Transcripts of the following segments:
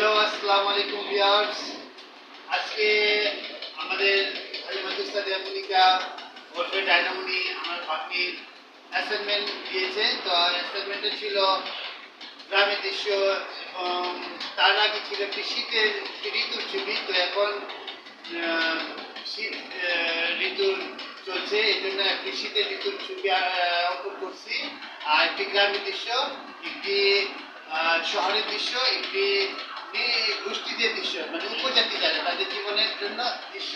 Hello, আসসালামু আলাইকুম viewers. আজকে আমাদের হালিমাতুস্তাদ মনিকা ওরফে ডায়নামনি আমার ভাগ্নির অ্যাসাইনমেন্ট দিয়েছে। তো অ্যাসাইনমেন্টে ছিল গ্রামের দৃশ্য এবং তার আগে ছিল একটি শীতের ঋতুর ছবি। তো এখন শীত ঋতুর চলছে, এই জন্য একটি শীতের ঋতুর ছবি অঙ্কন করছি। আর একটি গ্রামের দৃশ্য, একটি শহরের দৃশ্য, একটি গোষ্ঠীদের দৃশ্য মানে উপজাতি যারা তাদের জীবনের জন্য দৃশ্য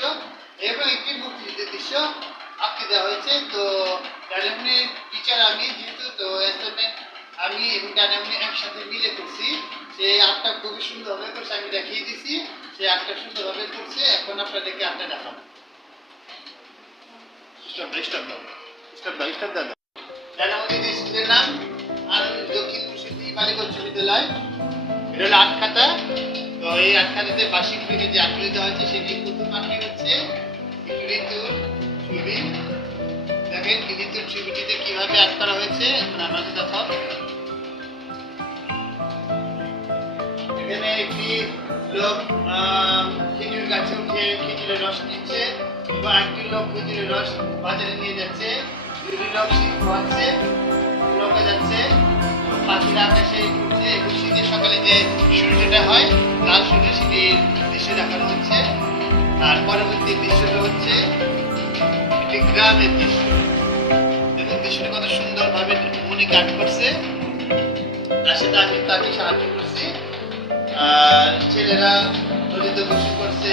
এবং একটি মুক্তিযুদ্ধের দৃশ্য আঁকতে দেওয়া হয়েছে। তো ডায়নামনির টিচার আমি যেহেতু, তো অ্যাসাইনমেন্ট আমি এবং ডায়নামনি একসাথে মিলে করছি। সেই আর্টটা খুবই সুন্দরভাবে করছে, আমি দেখিয়ে দিছি। সেই আর্টটা সুন্দরভাবে করছে। এখন আপনাদেরকে আর্টটা দেখাবো। ডায়নামনি স্কুলের নাম আনন্দ দক্ষিণ কুশিয়ারি বালিকা উচ্চ বিদ্যালয়। এটা হলো আটখাতা। তো এই আটখাতাতে বার্ষিক থেকে যে আটগুলি দেওয়া হয়েছে সেটি প্রথম আটটি হচ্ছে ঋতুর ছবি। দেখেন ঋতুর ছবিটিতে কিভাবে আট করা হয়েছে এখন আমাদের দেখাও। এখানে একটি লোক খেজুর গাছে উঠে খেজুরের রস নিচ্ছে এবং একটি লোক খেজুরের রস বাজারে নিয়ে যাচ্ছে। দুটি লোক শীত খাওয়াচ্ছে, নৌকা যাচ্ছে, পাখিরা আকাশে ঘুরছে এবং শীতের সকালে যে সূর্যটা হয় লাল সূর্য, সেটির দৃশ্য দেখানো হচ্ছে। আর পরবর্তী দৃশ্যটা হচ্ছে একটি গ্রামের দৃশ্য। দেখুন দৃশ্যটা কত সুন্দরভাবে মনে কাট করছে। তার সাথে আমি তাকে সাহায্য করছি। আর ছেলেরা নদীতে গোসল করছে,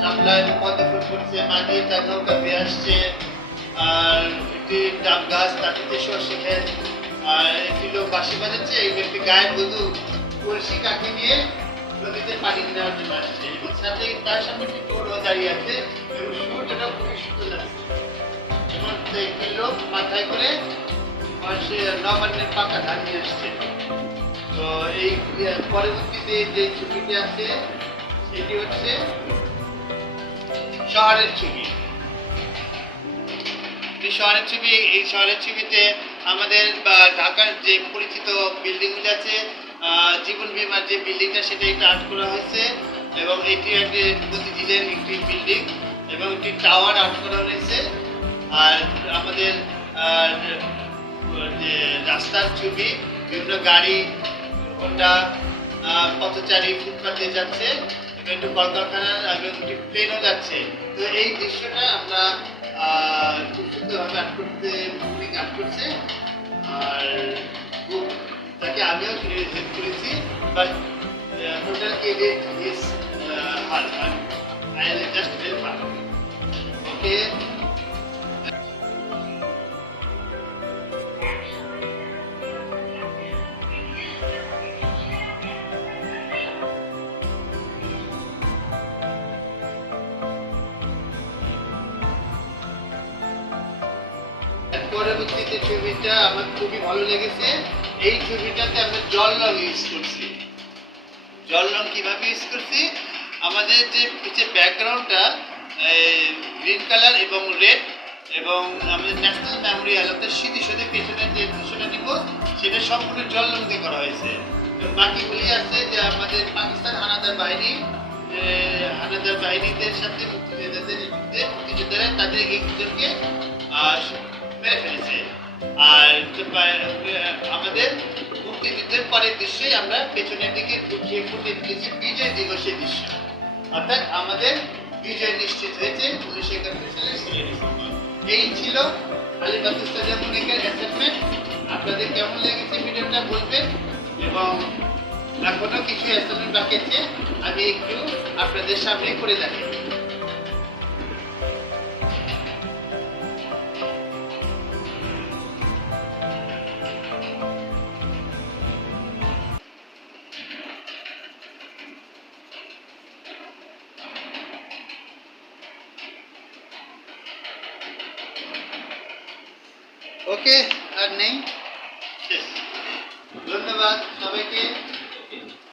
সামলা এবং পদ্ম ফুল করছে, মাটি তার নৌকা দিয়ে আসছে। আর একটি ডাব গাছ, তাতে সর্ষে ক্ষেত, আর একটি লোক বাঁশি বাজাচ্ছে। একটি গায়ের বধূ কলসি কাঠি নিয়ে নদীতে পানি নেওয়ার জন্য আসছে এবং সাথে তার সামনে একটি টোটো দাঁড়িয়ে আছে এবং সূর্যটা খুবই সুন্দর লাগছে। এবং একটি লোক মাথায় করে নবান্নের পাকা ধান নিয়ে আসছে। তো এই পরবর্তীতে যে ছবিটি আছে সেটি হচ্ছে শহরের ছবি। শহরের ছবি, এই শহরের ছবিতে আমাদের ঢাকার যে পরিচিত বিল্ডিংগুলি আছে, জীবন বীমার যে বিল্ডিংটা সেটা একটু আর্ট করা হয়েছে এবং এটি একটি মতিঝিলের একটি বিল্ডিং এবং একটি টাওয়ার আর্ট করা হয়েছে। আর আমাদের যে রাস্তার ছবি, বিভিন্ন গাড়ি হোন্ডা পথচারী ফুটপাথ দিয়ে যাচ্ছে এবং একটু কলকারখানা এবং একটি প্লেনও যাচ্ছে। তো এই দৃশ্যটা আমরা খুব সুন্দরভাবে আর্ট করতে আর্ট করছে। আর তাকে আমিও হেল্প করেছি, but total credit is her. I just help her. Okay, পরবর্তীতে ছবিটা আমার খুবই ভালো লেগেছে। এই ছবিটাতে আমরা জল রং ইউজ করছি। জল রং কিভাবে ইউজ করছি, আমাদের যে পিছের ব্যাকগ্রাউন্ডটা গ্রিন কালার এবং রেড এবং আমাদের ন্যাশনাল মেমোরিয়াল অর্থাৎ স্মৃতিসৌধের পেছনের যে দৃশ্যটা নিব সেটা সম্পূর্ণ জল রং দিয়ে করা হয়েছে। বাকিগুলি আছে যে আমাদের পাকিস্তান হানাদার বাহিনীদের সাথে মুক্তিযোদ্ধারা তাদের একজনকে মেরে ফেলেছে। আর আমাদের মুক্তিযুদ্ধের পরের দৃশ্যে আমরা পেছনের দিকে ফুটিয়ে দিয়েছি বিজয় দিবসের দৃশ্য, অর্থাৎ আমাদের বিজয় নিশ্চিত হয়েছে 1971 সালের 16 ডিসেম্বর। এই ছিল হালিমাতুস্তাদ মনিকার অ্যাসাইনমেন্ট। আপনাদের কেমন লেগেছে ভিডিওটা বলবেন এবং এখনো কিছু অ্যাসাইনমেন্ট বাকি আছে, আমি একটু আপনাদের সামনে করে দেখাই। ওকে, আর নেই, শেষ। ধন্যবাদ সবাইকে।